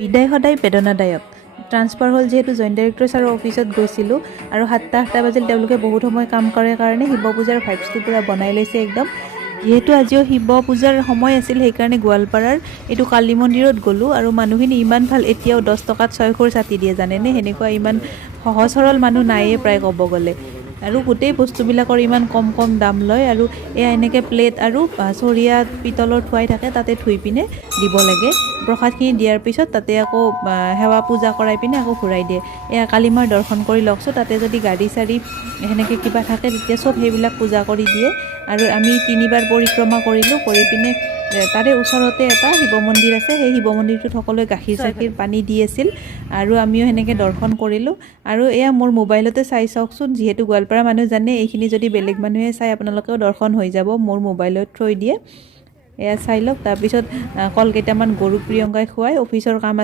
বিদায় সদায় বেদনাদায়ক। ট্ৰান্সফাৰ হ'ল যিহেতু জইণ্ট ডাইৰেক্টৰ ছাৰৰ অফিচত গৈছিলোঁ আৰু 7টা বাজিল, তেওঁলোকে বহুত সময় কাম কৰে কাৰণে শিৱ পূজাৰ ভাইবছটো পূৰা বনাই লৈছে একদম। যিহেতু আজিও শিৱ পূজাৰ সময় আছিল, সেইকাৰণে গোৱালপাৰাৰ এইটো কালী মন্দিৰত গ'লোঁ আৰু মানুহখিনি ইমান ভাল, এতিয়াও 10 টকাত 6 খোৰ চাতি দিয়ে জানেনে। সেনেকুৱা ইমান সহজ সৰল মানুহ নায়েই প্ৰায় ক'ব গ'লে। আৰু গোটেই বস্তুবিলাকৰ ইমান কম কম দাম লয় আৰু এয়া এনেকৈ প্লেট আৰু চৰিয়া পিতলৰ থোৱাই থাকে, তাতে থৈ পিনে দিব লাগে। প্ৰসাদখিনি দিয়াৰ পিছত তাতে আকৌ সেৱা পূজা কৰাই পিনে আকৌ ঘূৰাই দিয়ে। এয়া কালীমাৰ দৰ্শন কৰি লওকচোন, তাতে যদি গাড়ী চাড়ী সেনেকৈ কিবা থাকে তেতিয়া চব সেইবিলাক পূজা কৰি দিয়ে। আৰু আমি 3বাৰ পৰিক্ৰমা কৰিলোঁ, কৰি পিনে তাৰে ওচৰতে এটা শিৱ মন্দিৰ আছে, সেই শিৱ মন্দিৰটোত সকলোৱে গাখীৰ চাখীৰ পানী দি আছিল আৰু আমিও সেনেকৈ দৰ্শন কৰিলোঁ। আৰু এয়া মোৰ মোবাইলতে চাই চাওকচোন, যিহেতু গোৱালপাৰা মানুহ জানে, এইখিনি যদি বেলেগ মানুহে চাই আপোনালোকেও দৰ্শন হৈ যাব, মোৰ মোবাইলত থৈ দিয়ে। এয়া চাই লওক। তাৰপিছত কল কেইটামান গৰুক প্ৰিয়ংকাই খুৱাই অফিচৰ কাম